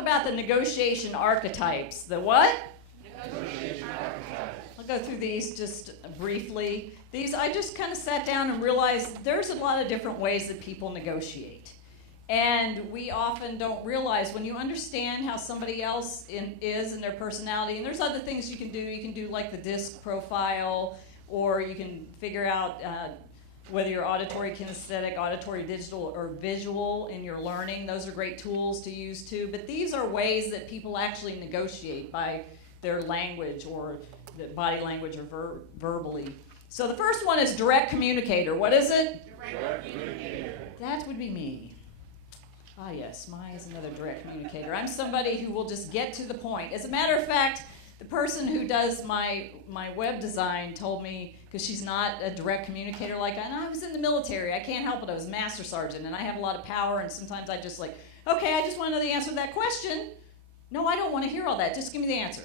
about the negotiation archetypes. The what? Negotiation archetypes. I'll go through these just briefly. These, I just kind of sat down and realized there's a lot of different ways that people negotiate. And we often don't realize when you understand how somebody else is and their personality, and there's other things you can do. You can do like the DISC profile, or you can figure out whether you're auditory kinesthetic, auditory digital, or visual in your learning. Those are great tools to use too. But these are ways that people actually negotiate by their language or the body language or verbally. So the first one is direct communicator. What is it? Direct communicator. That would be me. Ah, yes, Mai is another direct communicator. I'm somebody who will just get to the point. As a matter of fact, the person who does my web design told me, because she's not a direct communicator like I was in the military. I can't help it. I was a master sergeant, and I have a lot of power, and sometimes I just like, okay, I just want to know the answer to that question. No, I don't want to hear all that. Just give me the answer.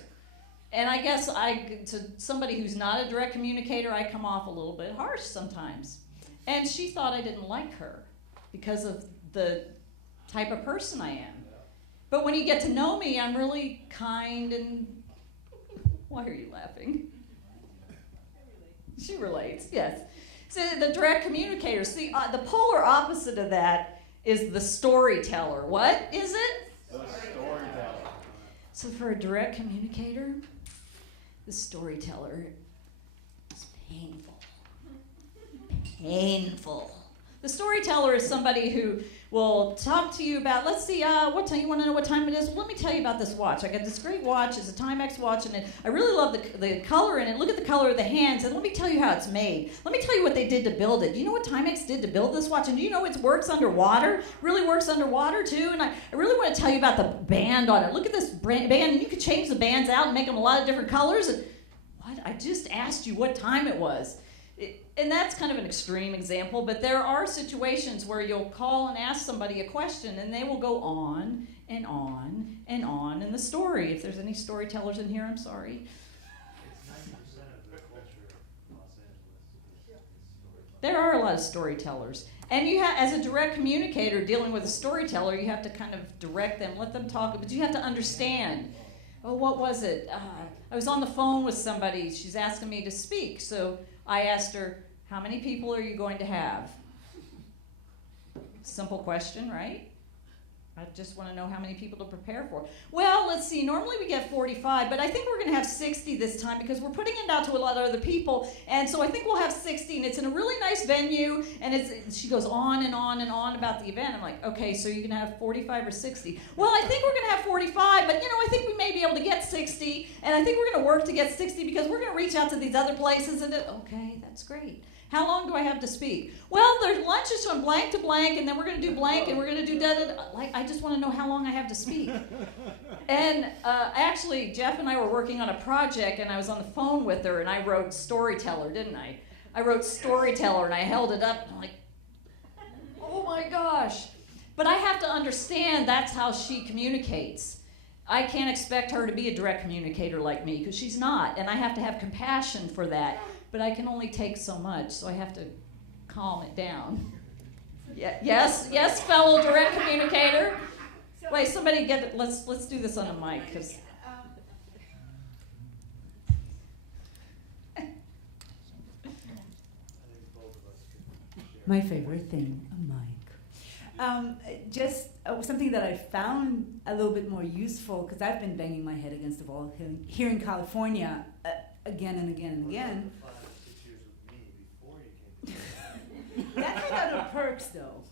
And I guess to somebody who's not a direct communicator, I come off a little bit harsh sometimes. And she thought I didn't like her because of the type of person I am. But when you get to know me, I'm really kind and... Why are you laughing? She relates, yes. So the direct communicators, the polar opposite of that is the storyteller. What is it? The storyteller. So for a direct communicator, the storyteller is painful. Painful. The storyteller is somebody who will talk to you about, let's see, what time you want to know what time it is? Well, let me tell you about this watch. I got this great watch. It's a Timex watch, and I really love the color in it. Look at the color of the hands, and let me tell you how it's made. Let me tell you what they did to build it. Do you know what Timex did to build this watch? And do you know it works underwater? Really works underwater, too. And I really want to tell you about the band on it. Look at this band, and you could change the bands out and make them a lot of different colors. And what? I just asked you what time it was. And that's kind of an extreme example, but there are situations where you'll call and ask somebody a question, and they will go on and on and on in the story. If there's any storytellers in here, I'm sorry. It's 90% of the culture of Los Angeles is There are a lot of storytellers. And you as a direct communicator dealing with a storyteller, you have to kind of direct them, let them talk, but you have to understand. Oh, what was it? I was on the phone with somebody. She's asking me to speak, so I asked her, how many people are you going to have? Simple question, right? I just want to know how many people to prepare for. Well, let's see. Normally we get 45, but I think we're going to have 60 this time because we're putting it out to a lot of other people. And so I think we'll have 60, and it's in a really nice venue. And she goes on and on and on about the event. I'm like, okay, so you're going to have 45 or 60. Well, I think we're going to have 45, but, I think we may be able to get 60. And I think we're going to work to get 60 because we're going to reach out to these other places. And okay, that's great. How long do I have to speak? Well, there's lunches from blank to blank, and then we're going to do blank, and we're going to do da-da-da. Like, I just want to know how long I have to speak. And actually, Jeff and I were working on a project, and I was on the phone with her, and I wrote storyteller, didn't I? I wrote storyteller, and I held it up, and I'm like, oh my gosh. But I have to understand that's how she communicates. I can't expect her to be a direct communicator like me, because she's not, and I have to have compassion for that. But I can only take so much, so I have to calm it down. Yeah, yes, fellow direct communicator. Wait, somebody get it. Let's do this on a mic, because. My favorite thing, a mic. Just something that I found a little bit more useful, because I've been banging my head against the wall here in California again and again and again. That had other perks, though.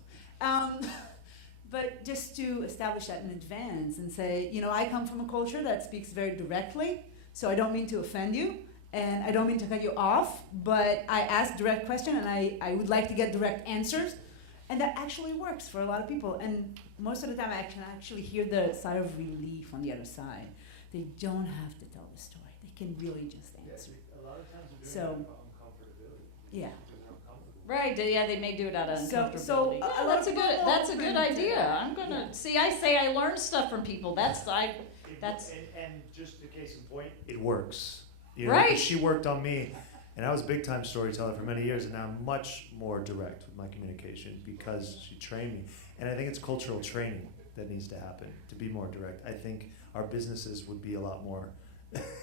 But just to establish that in advance and say, I come from a culture that speaks very directly, so I don't mean to offend you, and I don't mean to cut you off, but I ask direct questions, and I would like to get direct answers, and that actually works for a lot of people. And most of the time, I can actually hear the sigh of relief on the other side. They don't have to tell the story. They can really just answer. A lot of times we're doing it for uncomfortability. Yeah. Right, yeah, they may do it out of uncomfortability. So that's a good idea. I'm gonna see. I say I learn stuff from people. That's. And just a case in point, it works. Right. 'Cause she worked on me, and I was a big time storyteller for many years, and now I'm much more direct with my communication because she trained me. And I think it's cultural training. that needs to happen to be more direct. I think our businesses would be a lot more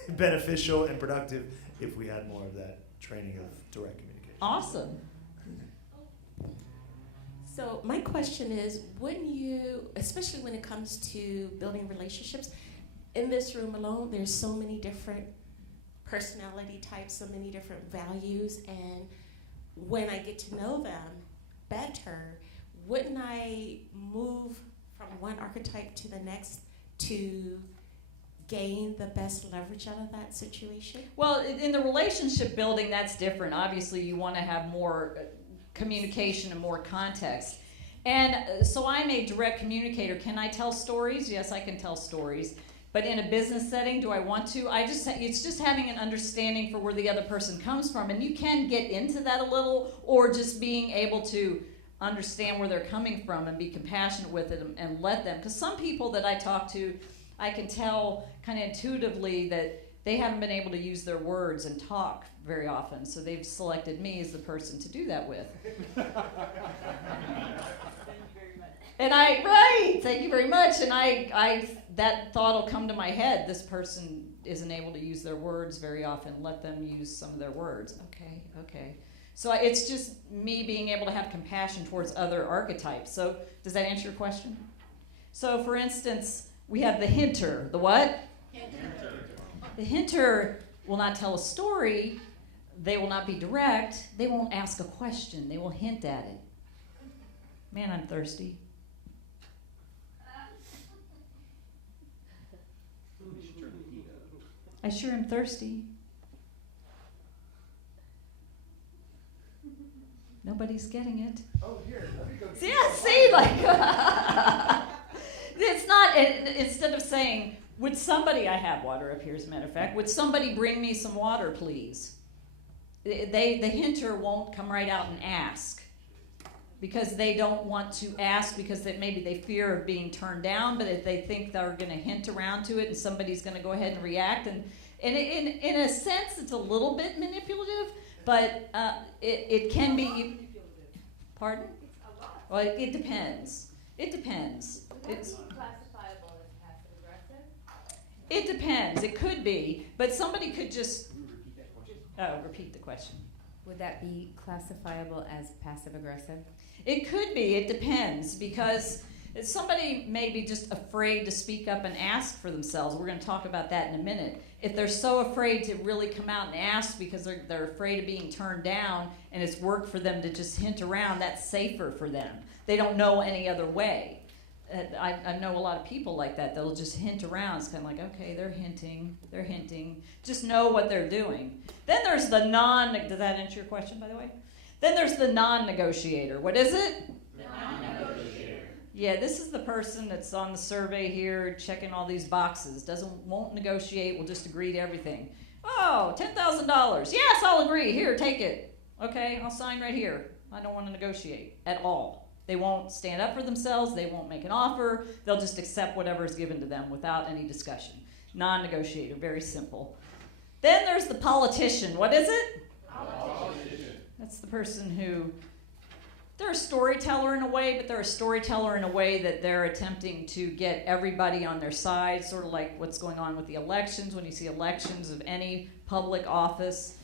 beneficial and productive if we had more of that training of direct communication. Awesome. So my question is, wouldn't you, especially when it comes to building relationships, in this room alone, there's so many different personality types, so many different values, and when I get to know them better, wouldn't I move from one archetype to the next to gain the best leverage out of that situation? Well, in the relationship building, that's different. Obviously, you want to have more communication and more context. And so I'm a direct communicator. Can I tell stories? Yes, I can tell stories. But in a business setting, do I want to? It's just having an understanding for where the other person comes from. And you can get into that a little, or just being able to understand where they're coming from and be compassionate with it and let them. Because some people that I talk to, I can tell kind of intuitively that they haven't been able to use their words and talk very often. So they've selected me as the person to do that with. Thank you very much. And I that thought will come to my head. This person isn't able to use their words very often. Let them use some of their words. Okay. So it's just me being able to have compassion towards other archetypes. So does that answer your question? So for instance, we have the hinter. The what? Hinter. The hinter will not tell a story. They will not be direct. They won't ask a question. They will hint at it. Man, I'm thirsty. I sure am thirsty. Nobody's getting it. Oh, here, let me go. Yeah, see, like, it's not, instead of saying, would somebody, I have water up here as a matter of fact, would somebody bring me some water, please? The hinter won't come right out and ask, because they don't want to ask because maybe they fear of being turned down, but if they think they're going to hint around to it and somebody's going to go ahead and react. And in a sense, it's a little bit manipulative, but it can be. Pardon? Well, it depends. It depends. It's classifiable as passive aggressive? It depends. It could be, but somebody could just. Repeat the question. Would that be classifiable as passive aggressive? It could be. It depends, because somebody may be just afraid to speak up and ask for themselves. We're going to talk about that in a minute. If they're so afraid to really come out and ask because they're afraid of being turned down, and it's work for them to just hint around, that's safer for them. They don't know any other way. I know a lot of people like that. They'll just hint around. It's kind of like, okay, they're hinting. Just know what they're doing. Then there's the does that answer your question, by the way? Then there's the non-negotiator. What is it? The non-negotiator. Yeah, this is the person that's on the survey here, checking all these boxes. Won't negotiate, will just agree to everything. Oh, $10,000. Yes, I'll agree. Here, take it. Okay, I'll sign right here. I don't want to negotiate at all. They won't stand up for themselves. They won't make an offer. They'll just accept whatever is given to them without any discussion. Non-negotiator, very simple. Then there's the politician. What is it? Politician. That's the person who, they're a storyteller in a way, but they're a storyteller in a way that they're attempting to get everybody on their side, sort of like what's going on with the elections. When you see elections of any public office,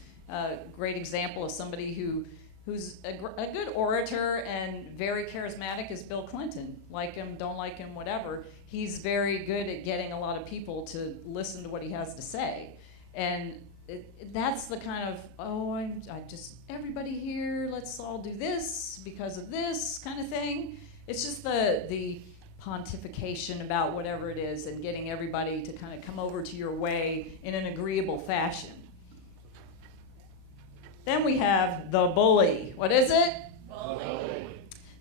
great example of somebody who's a good orator and very charismatic is Bill Clinton. Like him, don't like him, whatever. He's very good at getting a lot of people to listen to what he has to say. And that's the kind of, everybody here, let's all do this because of this kind of thing. It's just the pontification about whatever it is and getting everybody to kind of come over to your way in an agreeable fashion. Then we have the bully. What is it? Bully.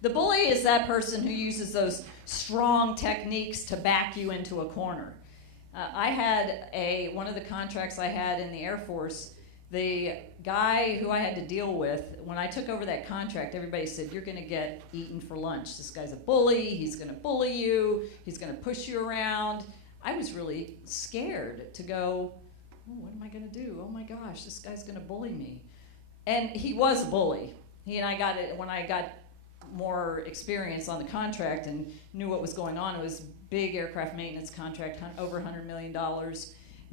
The bully is that person who uses those strong techniques to back you into a corner. I had one of the contracts I had in the Air Force, the guy who I had to deal with, when I took over that contract, everybody said, you're going to get eaten for lunch. This guy's a bully. He's going to bully you. He's going to push you around. I was really scared to go, what am I going to do? Oh my gosh, this guy's going to bully me. And he was a bully. He and I got it when I got more experience on the contract and knew what was going on. It was a big aircraft maintenance contract, over $100 million.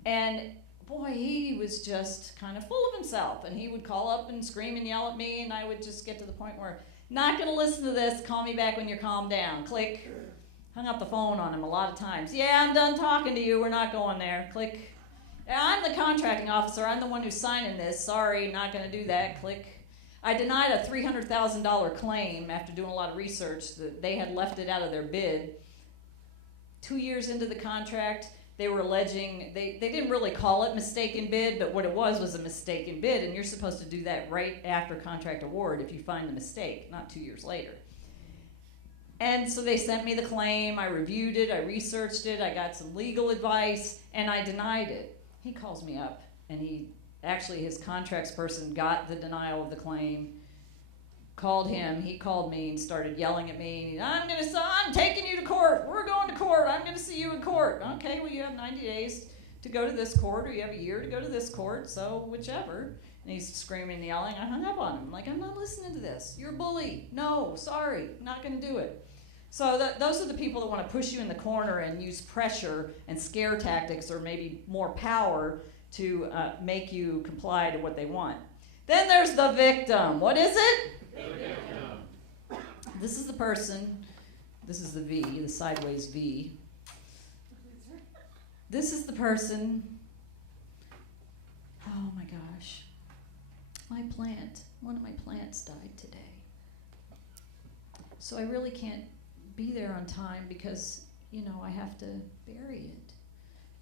And boy, he was just kind of full of himself. And he would call up and scream and yell at me, and I would just get to the point where, not going to listen to this, call me back when you're calmed down. Click. Hung up the phone on him a lot of times. Yeah, I'm done talking to you. We're not going there. Click. Yeah, I'm the contracting officer. I'm the one who's signing this. Sorry, not going to do that. Click. I denied a $300,000 claim after doing a lot of research that they had left it out of their bid. 2 years into the contract, they were alleging, they didn't really call it mistaken bid, but what it was a mistaken bid, and you're supposed to do that right after contract award if you find the mistake, not 2 years later. And so they sent me the claim, I reviewed it, I researched it, I got some legal advice, and I denied it. He calls me up, and his contracts person got the denial of the claim, called him, he called me and started yelling at me, I'm taking you to court, we're going to court, I'm going to see you in court. Okay, well, you have 90 days to go to this court, or you have a year to go to this court, so whichever. And he's screaming and yelling. I hung up on him. I'm not listening to this. You're a bully. No, sorry, not going to do it. So those are the people that want to push you in the corner and use pressure and scare tactics or maybe more power to make you comply to what they want. Then there's the victim. What is it? The victim. This is the person. This is the V, the sideways V. This is the person. Oh my gosh. One of my plants died today. So I really can't be there on time because, I have to bury it.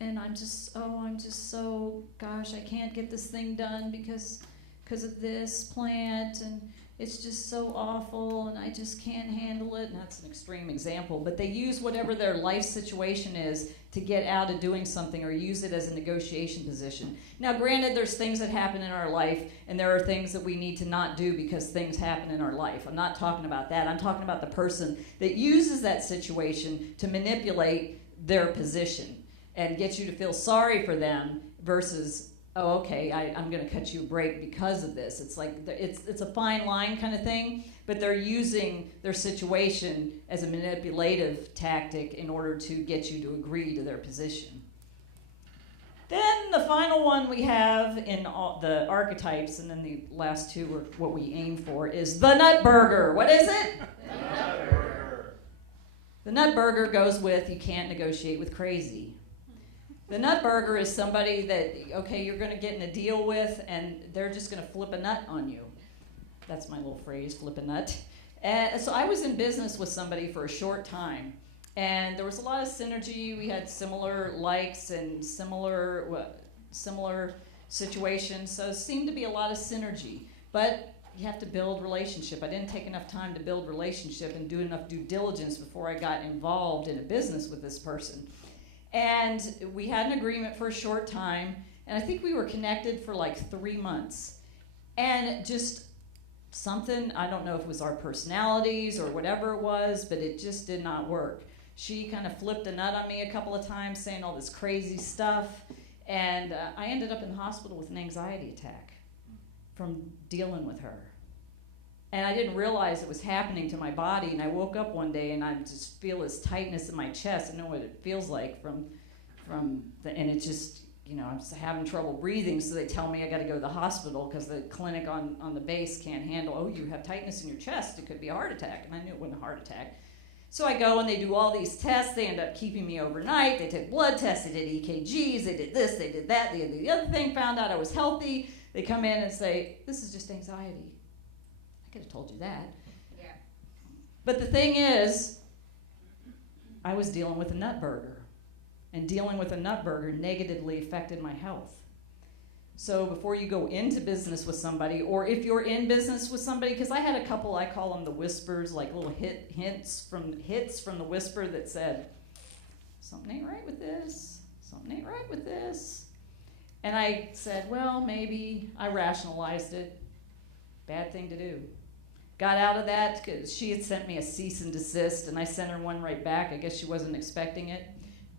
And I'm just so, gosh, I can't get this thing done because of this plant, and it's just so awful, and I just can't handle it. And that's an extreme example, but they use whatever their life situation is to get out of doing something or use it as a negotiation position. Now, granted, there's things that happen in our life, and there are things that we need to not do because things happen in our life. I'm not talking about that. I'm talking about the person that uses that situation to manipulate their position and get you to feel sorry for them versus, oh, okay, I'm going to cut you a break because of this. It's like it's a fine line kind of thing, but they're using their situation as a manipulative tactic in order to get you to agree to their position. Then the final one we have in all the archetypes, and then the last two are what we aim for, is the nut burger. What is it? The nut burger. The nut burger goes with you can't negotiate with crazy. The nut burger is somebody that, okay, you're going to get in a deal with, and they're just going to flip a nut on you. That's my little phrase, flip a nut. And so I was in business with somebody for a short time, and there was a lot of synergy. We had similar likes and similar situations, so it seemed to be a lot of synergy. But you have to build relationship. I didn't take enough time to build relationship and do enough due diligence before I got involved in a business with this person. And we had an agreement for a short time, and I think we were connected for like 3 months. And just something, I don't know if it was our personalities or whatever it was, but it just did not work. She kind of flipped a nut on me a couple of times, saying all this crazy stuff, and I ended up in the hospital with an anxiety attack from dealing with her. And I didn't realize it was happening to my body, and I woke up one day and I just feel this tightness in my chest. I know what it feels like and it just, I'm just having trouble breathing, so they tell me I gotta go to the hospital because the clinic on the base can't handle, oh, you have tightness in your chest, it could be a heart attack, and I knew it wasn't a heart attack. So I go and they do all these tests, they end up keeping me overnight, they took blood tests, they did EKGs, they did this, they did that, they did the other thing, found out I was healthy. They come in and say, this is just anxiety. I could have told you that. Yeah. But the thing is, I was dealing with a nut burger, and dealing with a nut burger negatively affected my health. So before you go into business with somebody, or if you're in business with somebody, because I had a couple, I call them the whispers, like little hits from the whisper that said, something ain't right with this, something ain't right with this. And I said, well, maybe. I rationalized it. Bad thing to do. Got out of that because she had sent me a cease and desist, and I sent her one right back. I guess she wasn't expecting it.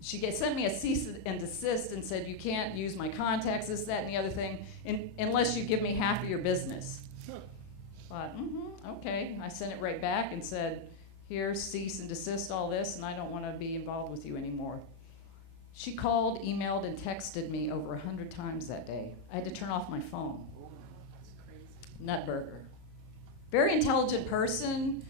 She sent me a cease and desist and said, you can't use my contacts, this, that, and the other thing, unless you give me half of your business. thought, okay. I sent it right back and said, here, cease and desist all this, and I don't want to be involved with you anymore. She called, emailed, and texted me over 100 times that day. I had to turn off my phone. Nutburger. Very intelligent person,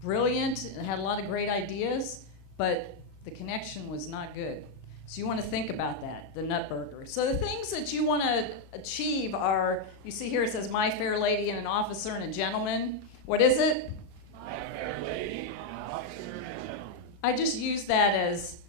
brilliant, and had a lot of great ideas, but the connection was not good. So you want to think about that, the Nutburger. So the things that you want to achieve are, you see here it says My Fair Lady and an Officer and a Gentleman. What is it? My Fair Lady, an Officer and a Gentleman. I just use that as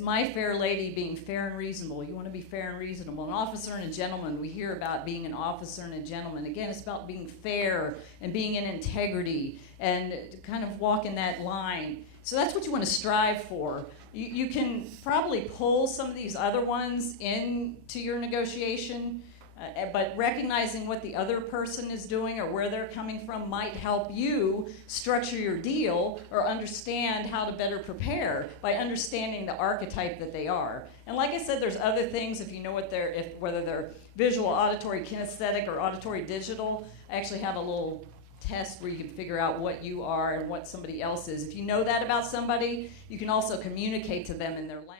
My Fair Lady being fair and reasonable. You want to be fair and reasonable. An officer and a gentleman, we hear about being an officer and a gentleman. Again, it's about being fair and being in integrity and kind of walking that line. So that's what you want to strive for. You can probably pull some of these other ones into your negotiation, but recognizing what the other person is doing or where they're coming from might help you structure your deal or understand how to better prepare by understanding the archetype that they are. And like I said, there's other things if you know what whether they're visual, auditory, kinesthetic, or auditory digital. I actually have a little test where you can figure out what you are and what somebody else is. If you know that about somebody, you can also communicate to them in their language.